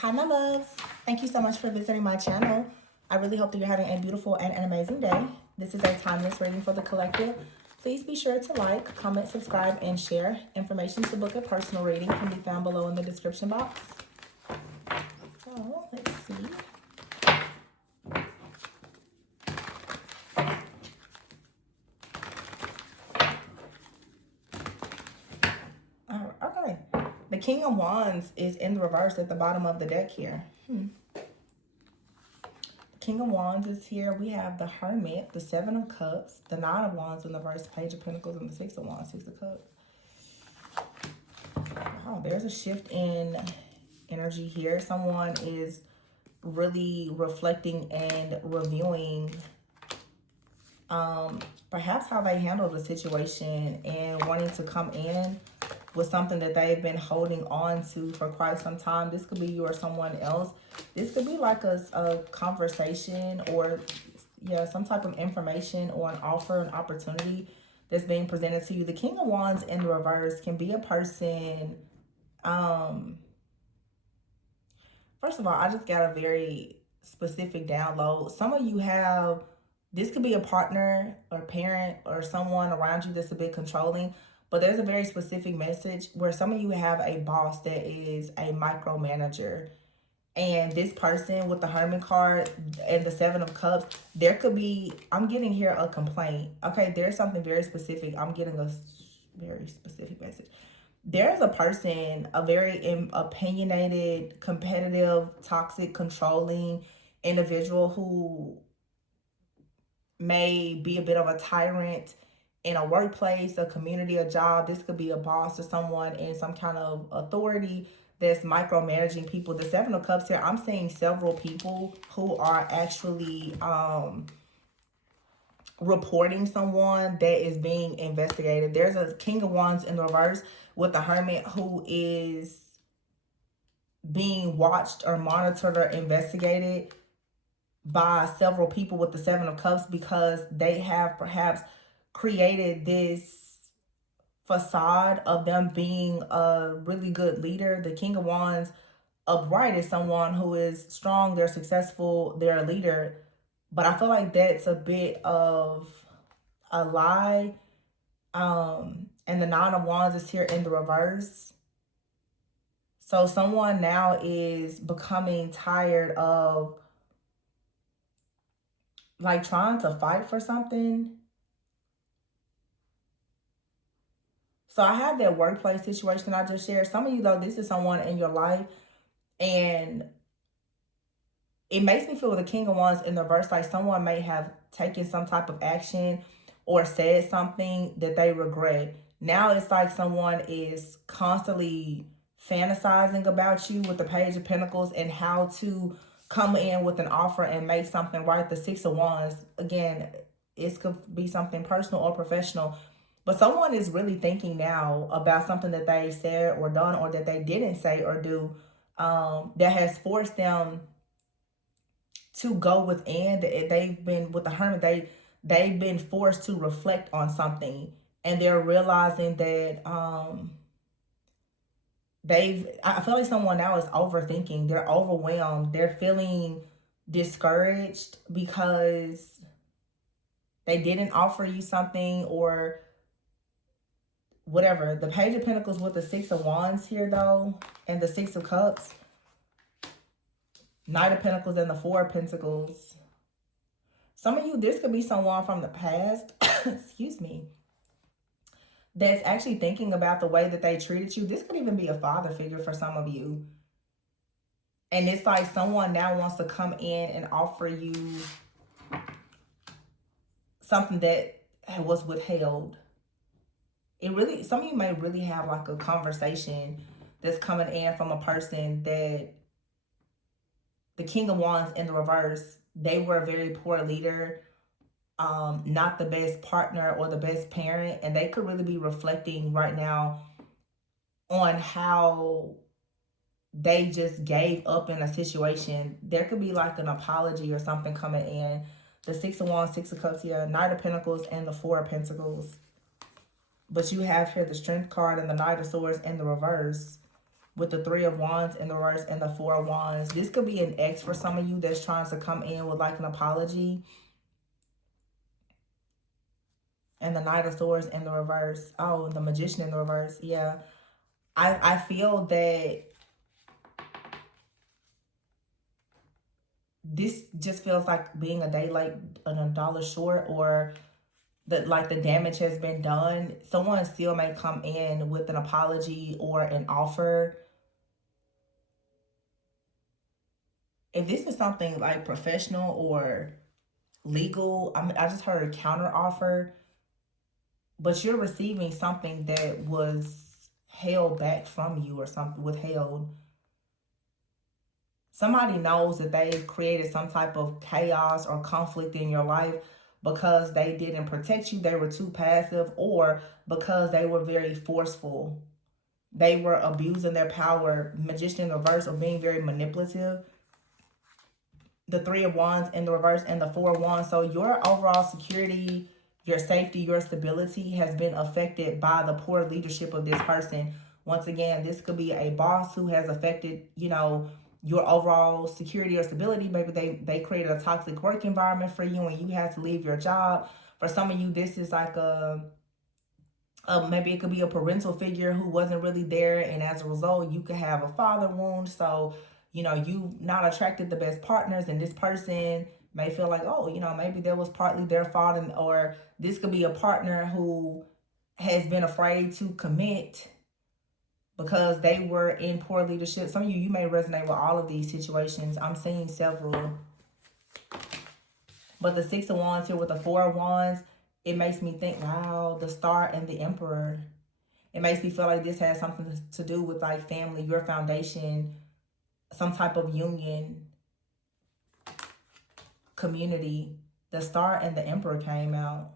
Hi, my loves. Thank you so much for visiting my channel. I really hope that you're having a beautiful and an amazing day. This is a timeless reading for the collective. Please be sure to like, comment, subscribe, and share. Information to book a personal reading can be found below in the description box. So, let's see. Okay. The King of Wands is in the reverse at the bottom of the deck here. King of Wands is here. We have the Hermit, the Seven of Cups, the Nine of Wands in the reverse, Page of Pentacles, and the Six of Wands, Six of Cups. Wow, there's a shift in energy here. Someone is really reflecting and reviewing perhaps how they handled the situation and wanting to come in with something that they've been holding on to for quite some time. This could be you or someone else. This could be like a conversation or some type of information or an offer, an opportunity that's being presented to you. The King of Wands in the reverse can be a person. First of all, I just got a very specific download. Some of you have, this could be a partner or parent or someone around you that's a bit controlling, but there's a very specific message where some of you have a boss that is a micromanager. And this person with the Hermit card and the Seven of Cups, there could be, I'm getting here a complaint. Okay, there's something very specific. I'm getting a very specific message. There's a person, a very opinionated, competitive, toxic, controlling individual who may be a bit of a tyrant in a workplace, a community, a job. This could be a boss or someone in some kind of authority that's micromanaging people. The Seven of Cups here, I'm seeing several people who are actually reporting someone that is being investigated. There's a King of Wands in the reverse with the Hermit who is being watched or monitored or investigated by several people with the Seven of Cups because they have perhaps created this facade of them being a really good leader. The King of Wands upright is someone who is strong, they're successful, they're a leader. But I feel like that's a bit of a lie. And the Nine of Wands is here in the reverse. So someone now is becoming tired of like trying to fight for something. So I have that workplace situation I just shared. Some of you, though, this is someone in your life, and it makes me feel with the King of Wands in the reverse, like someone may have taken some type of action or said something that they regret. Now it's like someone is constantly fantasizing about you with the Page of Pentacles and how to come in with an offer and make something right. The Six of Wands, again, it could be something personal or professional. But someone is really thinking now about something that they said or done or that they didn't say or do that has forced them to go within. They've been with the Hermit, they've been forced to reflect on something, and they're realizing that I feel like someone now is overthinking. They're overwhelmed. They're feeling discouraged because they didn't offer you something or whatever. The Page of Pentacles with the Six of Wands here, though, and the Six of Cups, Knight of Pentacles, and the Four of Pentacles. Some of you, this could be someone from the past, excuse me, that's actually thinking about the way that they treated you. This could even be a father figure for some of you. And it's like someone now wants to come in and offer you something that was withheld. Some of you may really have like a conversation that's coming in from a person that the King of Wands in the reverse, they were a very poor leader, not the best partner or the best parent, and they could really be reflecting right now on how they just gave up in a situation. There could be like an apology or something coming in. The Six of Wands, Six of Cups here, Knight of Pentacles, and the Four of Pentacles. But you have here the Strength card and the Knight of Swords in the reverse with the Three of Wands in the reverse and the Four of Wands. This could be an ex for some of you that's trying to come in with like an apology. And the Knight of Swords in the reverse. Oh, the Magician in the reverse. Yeah. I feel that this just feels like being a day late and a dollar short, or that like the damage has been done. Someone still may come in with an apology or an offer. If this is something like professional or legal, I just heard a counter offer, but you're receiving something that was held back from you or something withheld. Somebody knows that they created some type of chaos or conflict in your life because they didn't protect you, they were too passive, or because they were very forceful. They were abusing their power, Magician in the reverse, or being very manipulative. The Three of Wands in the reverse and the Four of Wands. So your overall security, your safety, your stability has been affected by the poor leadership of this person. Once again, this could be a boss who has affected, you know, your overall security or stability. Maybe they created a toxic work environment for you and you had to leave your job. For some of you, this is like maybe it could be a parental figure who wasn't really there, and as a result, you could have a father wound. So, you know, you not attracted the best partners, and this person may feel like, oh, you know, maybe that was partly their fault, and or this could be a partner who has been afraid to commit because they were in poor leadership. Some of you may resonate with all of these situations. I'm seeing several. But the Six of Wands here with the Four of Wands, it makes me think, wow, the Star and the Emperor. It makes me feel like this has something to do with like family, your foundation, some type of union, community. The Star and the Emperor came out.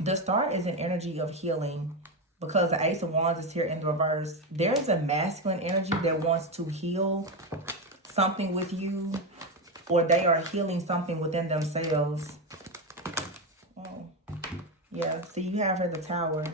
The Star is an energy of healing because the Ace of Wands is here in the reverse. There's a masculine energy that wants to heal something with you, or they are healing something within themselves. Oh, yeah. So you have here the Tower.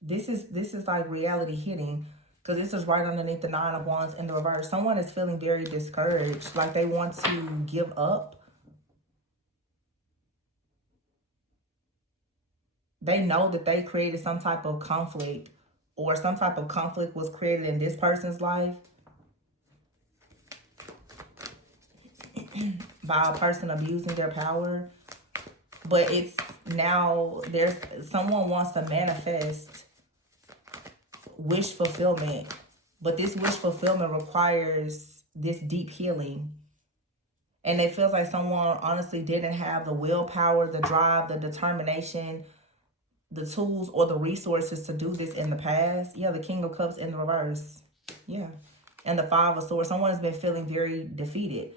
This is like reality hitting, because this is right underneath the Nine of Wands in the reverse. Someone is feeling very discouraged, like they want to give up. They know that they created some type of conflict, or some type of conflict was created in this person's life by a person abusing their power. But it's now there's someone wants to manifest wish fulfillment, but this wish fulfillment requires this deep healing. And it feels like someone honestly didn't have the willpower, the drive, the determination, the tools, or the resources to do this in the past. Yeah, the King of Cups in the reverse. Yeah. And the Five of Swords. Someone has been feeling very defeated.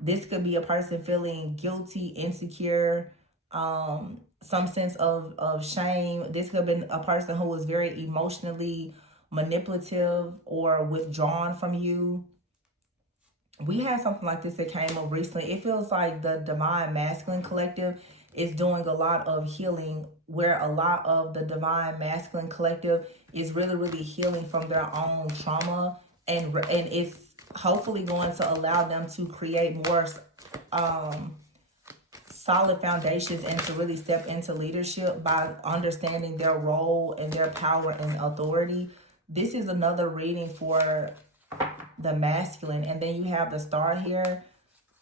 This could be a person feeling guilty, insecure, some sense of shame. This could have been a person who was very emotionally manipulative or withdrawn from you. We had something like this that came up recently. It feels like the Divine Masculine Collective is doing a lot of healing, where a lot of the Divine Masculine Collective is really, really healing from their own trauma, and it's hopefully going to allow them to create more solid foundations and to really step into leadership by understanding their role and their power and authority. This is another reading for the masculine. And then you have the Star here,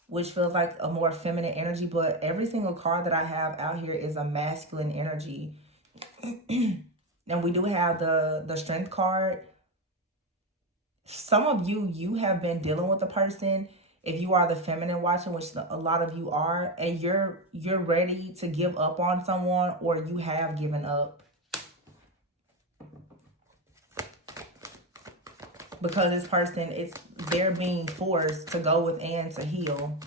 which feels like a more feminine energy, but every single card that I have out here is a masculine energy. And we do have the Strength card. Some of you have been dealing with a person, if you are the feminine watching, which a lot of you are, and you're ready to give up on someone, or you have given up. Because this person, they're being forced to go within to heal.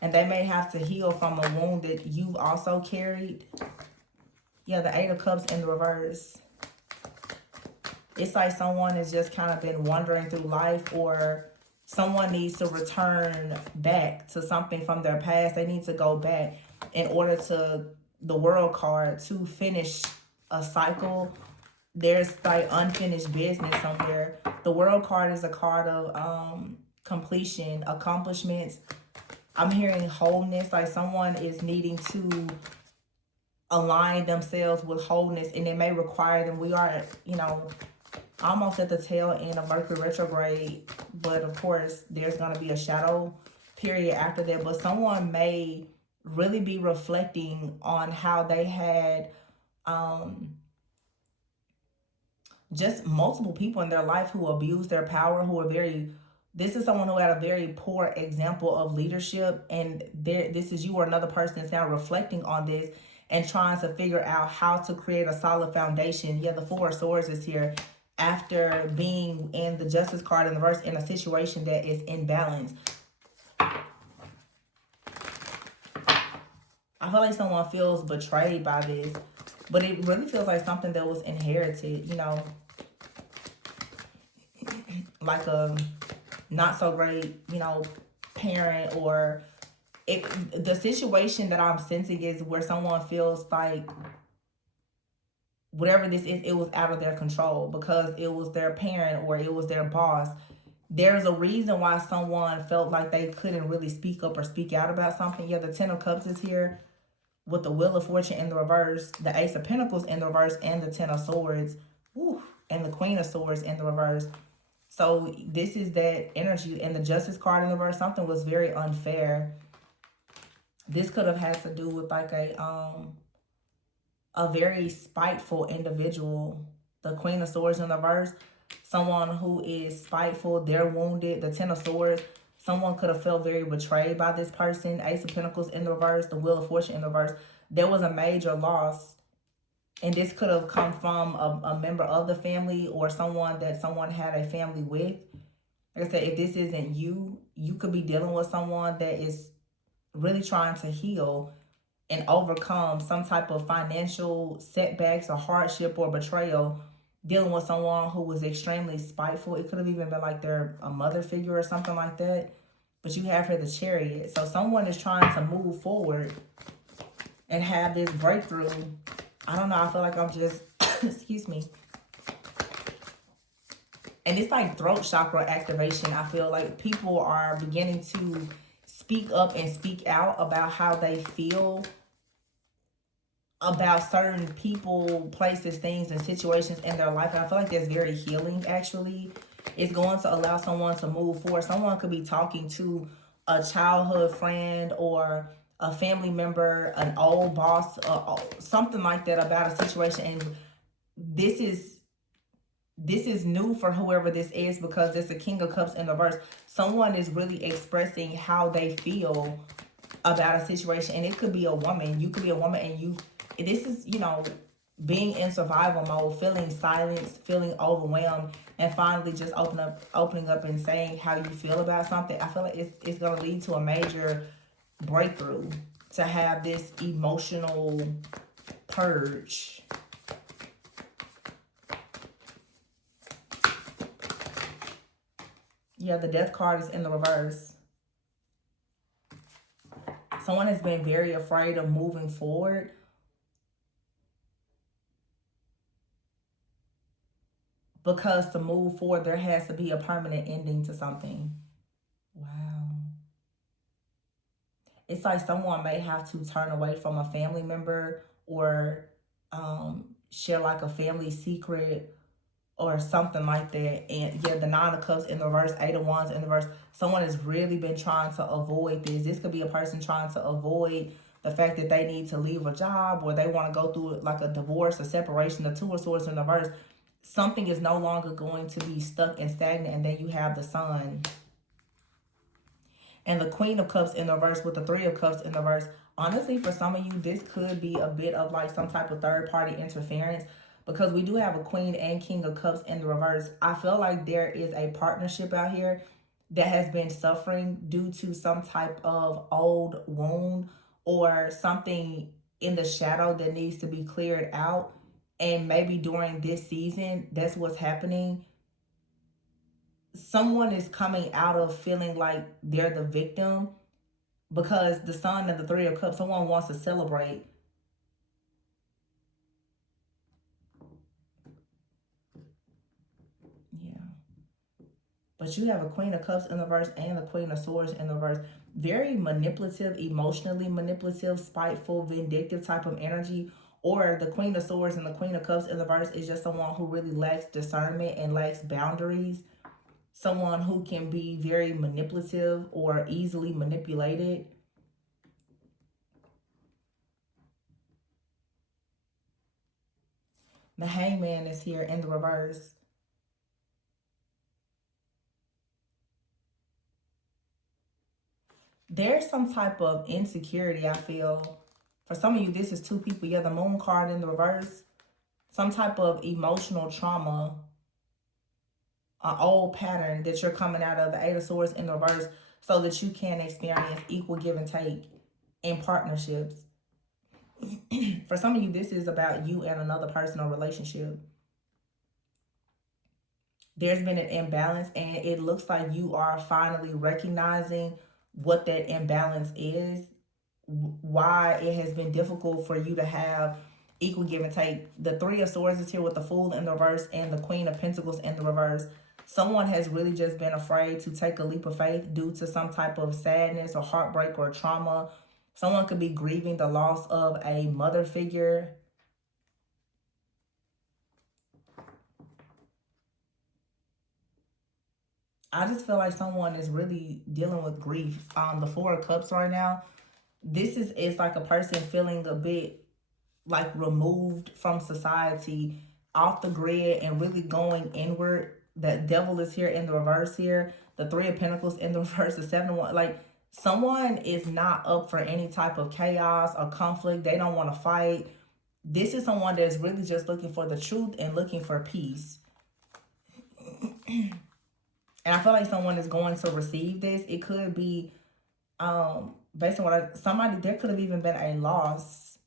And they may have to heal from a wound that you've also carried. Yeah, the Eight of Cups in the reverse. It's like someone has just kind of been wandering through life, or someone needs to return back to something from their past. They need to go back in order to the world card to finish a cycle. There's like unfinished business somewhere. The world card is a card of completion, accomplishments. I'm hearing wholeness, like someone is needing to align themselves with wholeness, and it may require them. We are, almost at the tail end of Mercury retrograde, but of course, there's going to be a shadow period after that. But someone may really be reflecting on how they had just multiple people in their life who abused their power, who are very. This is someone who had a very poor example of leadership, and this is you or another person is now reflecting on this and trying to figure out how to create a solid foundation. Yeah, the Four of Swords is here after being in the Justice card in the reverse in a situation that is imbalanced. I feel like someone feels betrayed by this, but it really feels like something that was inherited, like a not so great, parent, or the situation that I'm sensing is where someone feels like whatever this is, it was out of their control because it was their parent or it was their boss. There's a reason why someone felt like they couldn't really speak up or speak out about something. Yeah, the Ten of Cups is here with the Wheel of Fortune in the reverse, the Ace of Pentacles in the reverse, and the Ten of Swords, and the Queen of Swords in the reverse. So this is that energy. And the Justice card in the reverse, something was very unfair. This could have had to do with like a very spiteful individual. The Queen of Swords in the reverse, someone who is spiteful, they're wounded. The Ten of Swords, someone could have felt very betrayed by this person. Ace of Pentacles in the reverse, the Wheel of Fortune in the reverse. There was a major loss. And this could have come from a member of the family or someone that someone had a family with. Like I said, if this isn't you, you could be dealing with someone that is really trying to heal and overcome some type of financial setbacks or hardship or betrayal, dealing with someone who was extremely spiteful. It could have even been like they're a mother figure or something like that. But you have here the Chariot. So someone is trying to move forward and have this breakthrough. I don't know. I feel like I'm just, excuse me. And it's like throat chakra activation. I feel like people are beginning to speak up and speak out about how they feel about certain people, places, things, and situations in their life. And I feel like that's very healing, actually. It's going to allow someone to move forward. Someone could be talking to a childhood friend or a family member, an old boss, something like that about a situation. And this is new for whoever this is because it's the King of Cups in the reverse. Someone is really expressing how they feel about a situation. And it could be a woman. You could be a woman and this is, being in survival mode, feeling silenced, feeling overwhelmed, and finally just opening up and saying how you feel about something. I feel like it's going to lead to a major breakthrough, to have this emotional purge. Yeah, the Death card is in the reverse. Someone has been very afraid of moving forward. Because to move forward, there has to be a permanent ending to something. Wow. It's like someone may have to turn away from a family member or share like a family secret or something like that. And yeah, the Nine of Cups in the reverse, Eight of Wands in the reverse. Someone has really been trying to avoid this. This could be a person trying to avoid the fact that they need to leave a job or they want to go through like a divorce, a separation. The Two of Swords in the reverse. Something is no longer going to be stuck and stagnant. And then you have the Sun. And the Queen of Cups in the reverse with the Three of Cups in the reverse. Honestly, for some of you, this could be a bit of like some type of third-party interference because we do have a Queen and King of Cups in the reverse. I feel like there is a partnership out here that has been suffering due to some type of old wound or something in the shadow that needs to be cleared out. And maybe during this season, that's what's happening. Someone is coming out of feeling like they're the victim, because the Sun and the Three of Cups, someone wants to celebrate. Yeah. But you have a Queen of Cups in the verse and the Queen of Swords in the verse. Very manipulative, emotionally manipulative, spiteful, vindictive type of energy. Or the Queen of Swords and the Queen of Cups in the verse is just someone who really lacks discernment and lacks boundaries. Someone who can be very manipulative or easily manipulated. The Hangman is here in the reverse. There's some type of insecurity, I feel. For some of you, this is two people. You have the Moon card in the reverse. Some type of emotional trauma, an old pattern that you're coming out of, the Eight of Swords in the reverse, so that you can experience equal give and take in partnerships. For some of you, this is about you and another person or relationship. There's been an imbalance, and it looks like you are finally recognizing what that imbalance is, why it has been difficult for you to have equal give and take. The Three of Swords is here with the Fool in the reverse and the Queen of Pentacles in the reverse. Someone has really just been afraid to take a leap of faith due to some type of sadness or heartbreak or trauma. Someone could be grieving the loss of a mother figure. I just feel like someone is really dealing with grief. The Four of Cups right now. This is like a person feeling a bit like removed from society, off the grid, and really going inward. The Devil is here in the reverse here. The Three of Pentacles in the reverse. The Seven of Wands. Like, someone is not up for any type of chaos or conflict. They don't want to fight. This is someone that's really just looking for the truth and looking for peace. And I feel like someone is going to receive this. It could be, based on what somebody, there could have even been a loss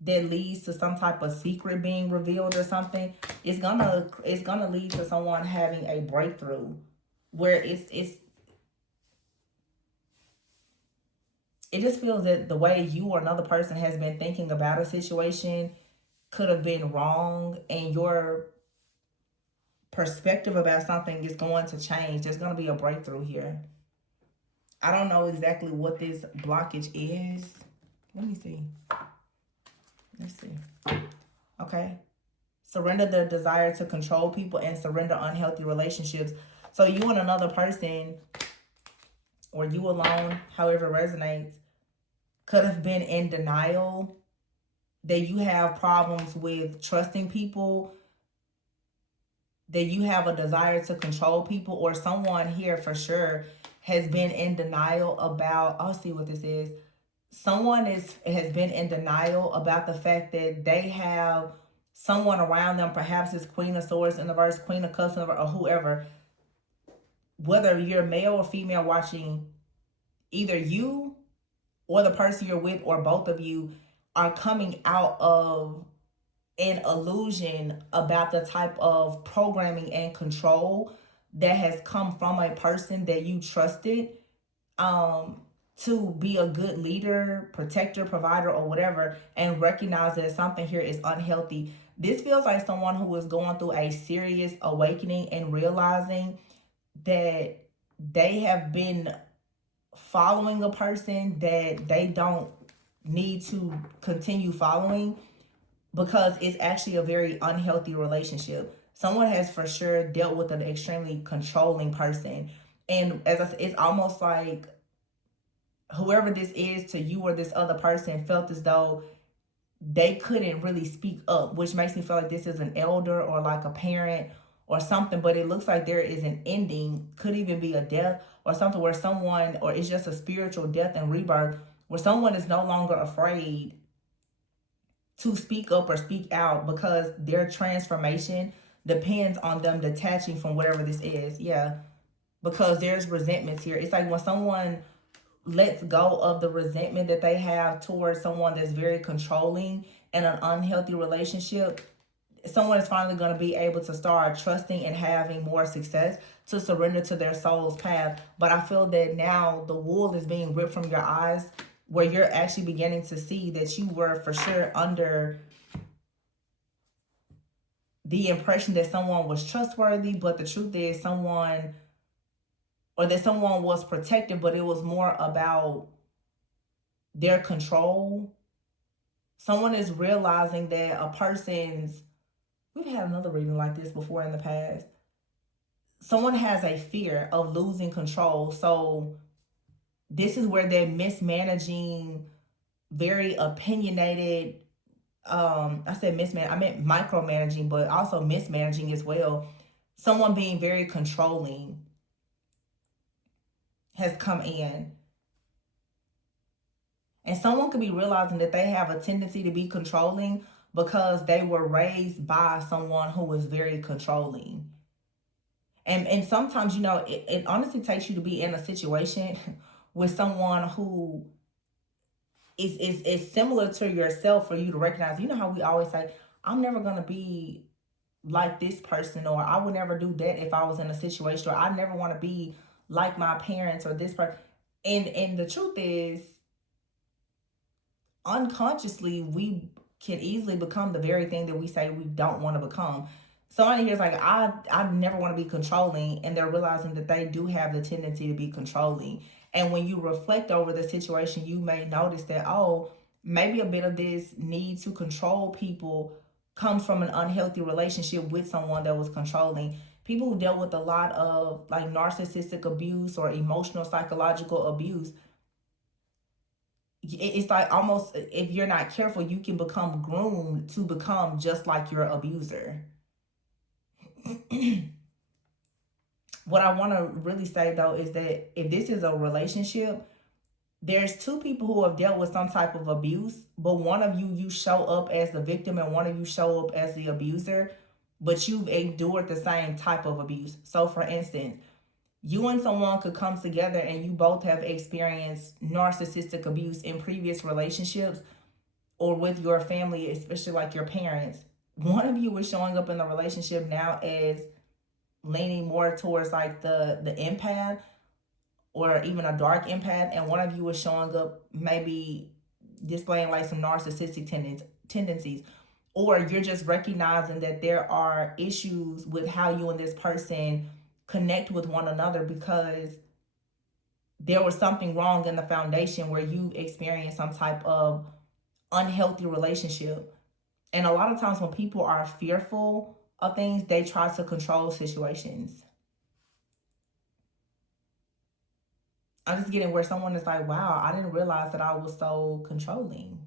that leads to some type of secret being revealed or something. It's gonna lead to someone having a breakthrough where it just feels that the way you or another person has been thinking about a situation could have been wrong, and your perspective about something is going to change. There's going to be a breakthrough here. I don't know exactly what this blockage is. Let me see. Let's see. Okay. Surrender the desire to control people and surrender unhealthy relationships. So you and another person, or you alone, however it resonates, could have been in denial that you have problems with trusting people, that you have a desire to control people, or someone here for sure has been in denial about, I'll see what this is. Someone has been in denial about the fact that they have someone around them, perhaps it's Queen of Swords in the verse, Queen of Cups in the verse, or whoever. Whether you're male or female watching, either you or the person you're with or both of you are coming out of an illusion about the type of programming and control that has come from a person that you trusted to be a good leader, protector, provider, or whatever, and recognize that something here is unhealthy. This feels like someone who is going through a serious awakening and realizing that they have been following a person that they don't need to continue following, because it's actually a very unhealthy relationship. Someone has for sure dealt with an extremely controlling person. And as I said, it's almost like whoever this is to you or this other person felt as though they couldn't really speak up, which makes me feel like this is an elder or like a parent or something. But it looks like there is an ending, could even be a death or something, where someone, or it's just a spiritual death and rebirth, where someone is no longer afraid to speak up or speak out, because their transformation depends on them detaching from whatever this is. Yeah, because there's resentments here. It's like when someone lets go of the resentment that they have towards someone that's very controlling in an unhealthy relationship, someone is finally going to be able to start trusting and having more success to surrender to their soul's path. But I feel that now the wool is being ripped from your eyes, where you're actually beginning to see that you were for sure under the impression that someone was trustworthy, but the truth is someone, or that someone was protective, but it was more about their control. Someone is realizing that a person's, we've had another reading like this before in the past. Someone has a fear of losing control. So this is where they're mismanaging, very opinionated. I said misman. I meant micromanaging, but also mismanaging as well. Someone being very controlling has come in. And someone could be realizing that they have a tendency to be controlling because they were raised by someone who was very controlling. And sometimes, it honestly takes you to be in a situation with someone who is similar to yourself for you to recognize. You know how we always say, I'm never going to be like this person, or I would never do that if I was in a situation, or I never want to be like my parents or this person. And the truth is, unconsciously, we can easily become the very thing that we say we don't want to become. Somebody here is like, I never want to be controlling, and they're realizing that they do have the tendency to be controlling. And when you reflect over the situation, you may notice that, oh, maybe a bit of this need to control people comes from an unhealthy relationship with someone that was controlling. People who dealt with a lot of like narcissistic abuse or emotional psychological abuse, it's like almost, if you're not careful, you can become groomed to become just like your abuser. What I want to really say though is that if this is a relationship, there's two people who have dealt with some type of abuse, but one of you show up as the victim and one of you show up as the abuser, but you've endured the same type of abuse. So for instance, you and someone could come together and you both have experienced narcissistic abuse in previous relationships or with your family, especially like your parents. One of you is showing up in the relationship now as leaning more towards like the empath, or even a dark empath, and one of you is showing up maybe displaying like some narcissistic tendencies, or you're just recognizing that there are issues with how you and this person connect with one another because there was something wrong in the foundation where you experienced some type of unhealthy relationship. And a lot of times when people are fearful of things, they try to control situations. I'm just getting where someone is like, wow, I didn't realize that I was so controlling.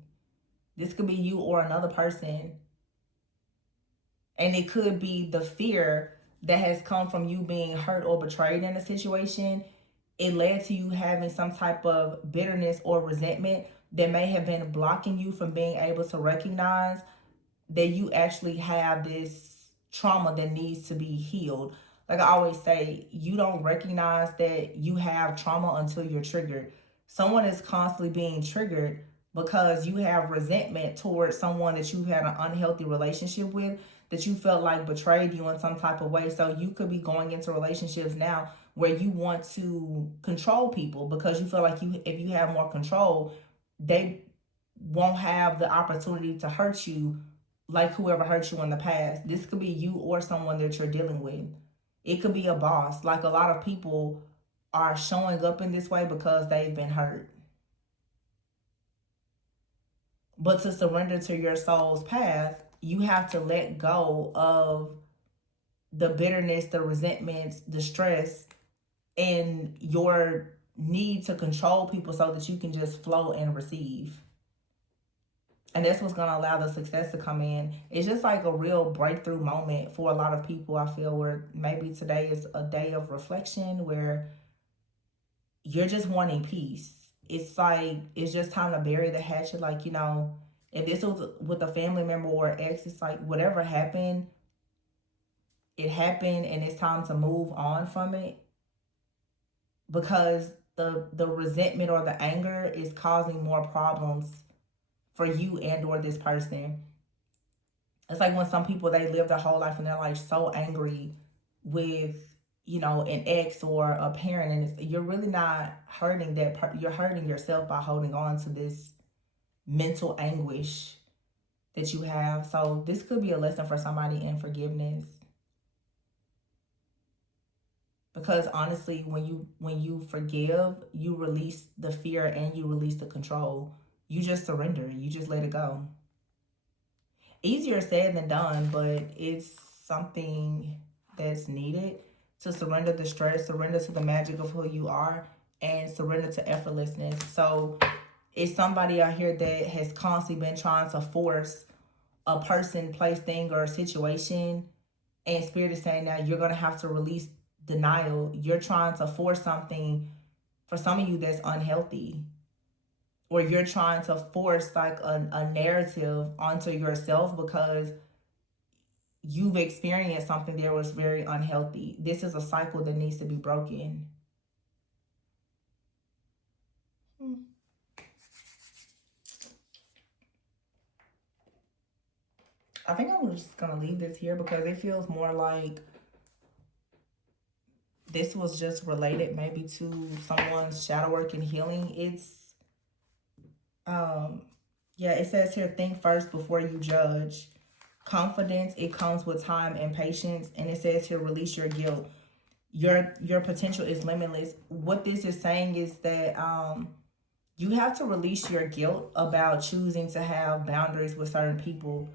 This could be you or another person. And it could be the fear that has come from you being hurt or betrayed in a situation. It led to you having some type of bitterness or resentment that may have been blocking you from being able to recognize that you actually have this trauma that needs to be healed. Like I always say, you don't recognize that you have trauma until you're triggered. Someone is constantly being triggered because you have resentment towards someone that you've had an unhealthy relationship with, that you felt like betrayed you in some type of way. So you could be going into relationships now where you want to control people because you feel like if you have more control, they won't have the opportunity to hurt you like whoever hurt you in the past. This could be you or someone that you're dealing with. It could be a boss. Like a lot of people are showing up in this way because they've been hurt. But to surrender to your soul's path, you have to let go of the bitterness, the resentments, the stress, and your need to control people so that you can just flow and receive. And that's what's going to allow the success to come in. It's just like a real breakthrough moment for a lot of people, I feel, where maybe today is a day of reflection where you're just wanting peace. It's like, it's just time to bury the hatchet. Like, if this was with a family member or ex, it's like whatever happened, it happened and it's time to move on from it, because the resentment or the anger is causing more problems for you and or this person. It's like when some people, they live their whole life and they're like so angry with, you know, an ex or a parent, and you're really not hurting you're hurting yourself by holding on to this mental anguish that you have. So this could be a lesson for somebody in forgiveness. Because honestly, when you forgive, you release the fear and you release the control. You just surrender. You just let it go. Easier said than done, but it's something that's needed to surrender the stress, surrender to the magic of who you are, and surrender to effortlessness. So it's somebody out here that has constantly been trying to force a person, place, thing, or a situation, and Spirit is saying that you're going to have to release denial. You're trying to force something for some of you that's unhealthy, or you're trying to force like a narrative onto yourself because you've experienced something that was very unhealthy. This is a cycle that needs to be broken. I think I'm just going to leave this here because it feels more like this was just related maybe to someone's shadow work and healing. It's, yeah, it says here, think first before you judge. Confidence, it comes with time and patience. And it says here, release your guilt. Your potential is limitless. What this is saying is that you have to release your guilt about choosing to have boundaries with certain people.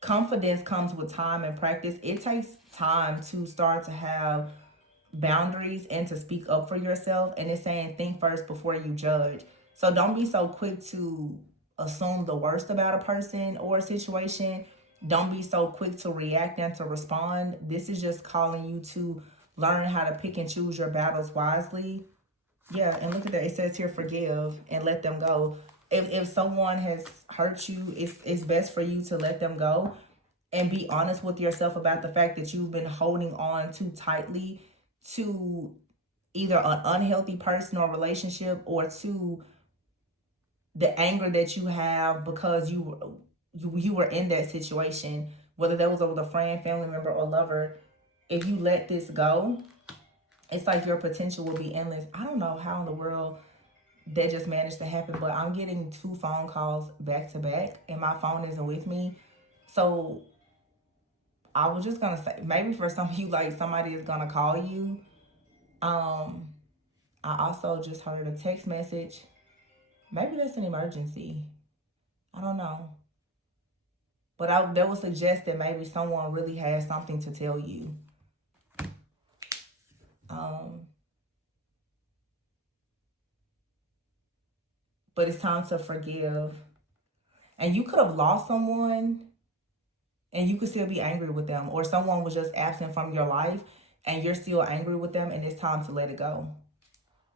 Confidence comes with time and practice. It takes time to start to have boundaries and to speak up for yourself. And it's saying think first before you judge. So don't be so quick to assume the worst about a person or a situation. Don't be so quick to react and to respond. This is just calling you to learn how to pick and choose your battles wisely. Yeah, and look at that. It says here, forgive and let them go. If someone has hurt you, it's best for you to let them go and be honest with yourself about the fact that you've been holding on too tightly to either an unhealthy person or relationship, or to the anger that you have because you were in that situation, whether that was with a friend, family member, or lover. If you let this go, it's like your potential will be endless. I don't know how in the world that just managed to happen, but I'm getting 2 phone calls back to back and my phone isn't with me. So I was just gonna say, maybe for some of you, like somebody is gonna call you. I also just heard a text message. Maybe that's an emergency. I don't know. But that would suggest that maybe someone really has something to tell you. But it's time to forgive. And you could have lost someone and you could still be angry with them, or someone was just absent from your life and you're still angry with them, and it's time to let it go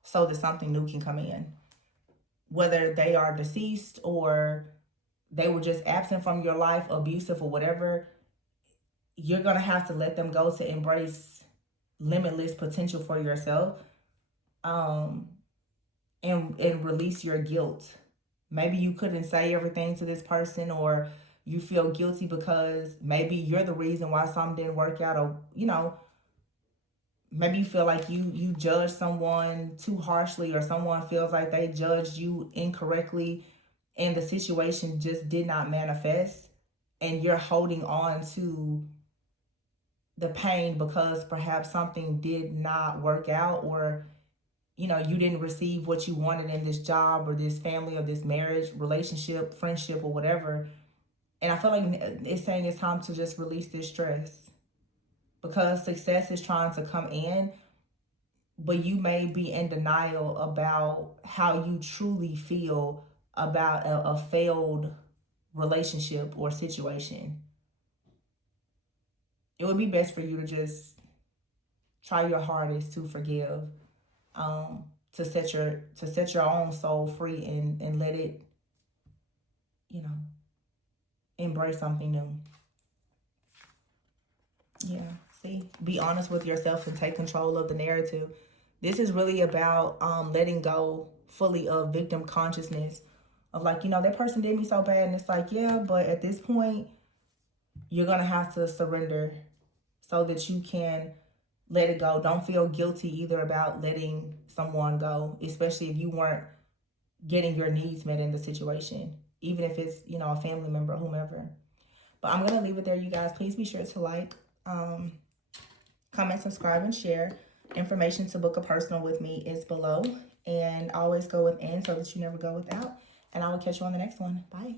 so that something new can come in. Whether they are deceased or they were just absent from your life, abusive or whatever, you're going to have to let them go to embrace limitless potential for yourself, and release your guilt. Maybe you couldn't say everything to this person, or you feel guilty because maybe you're the reason why something didn't work out, or maybe you feel like you judge someone too harshly, or someone feels like they judged you incorrectly and the situation just did not manifest, and you're holding on to the pain because perhaps something did not work out, or you didn't receive what you wanted in this job or this family or this marriage, relationship, friendship, or whatever. And I feel like it's saying it's time to just release this stress, because success is trying to come in, but you may be in denial about how you truly feel about a failed relationship or situation. It would be best for you to just try your hardest to forgive, to set your own soul free, and let it, embrace something new. Yeah, see, be honest with yourself and take control of the narrative. This is really about letting go fully of victim consciousness, of like, you know, that person did me so bad, and it's like, yeah, but at this point, you're going to have to surrender so that you can let it go. Don't feel guilty either about letting someone go, especially if you weren't getting your needs met in the situation, even if it's, you know, a family member, whomever. But I'm going to leave it there, you guys. Please be sure to like, comment, subscribe, and share. Information to book a personal with me is below. And always go within so that you never go without. And I will catch you on the next one. Bye.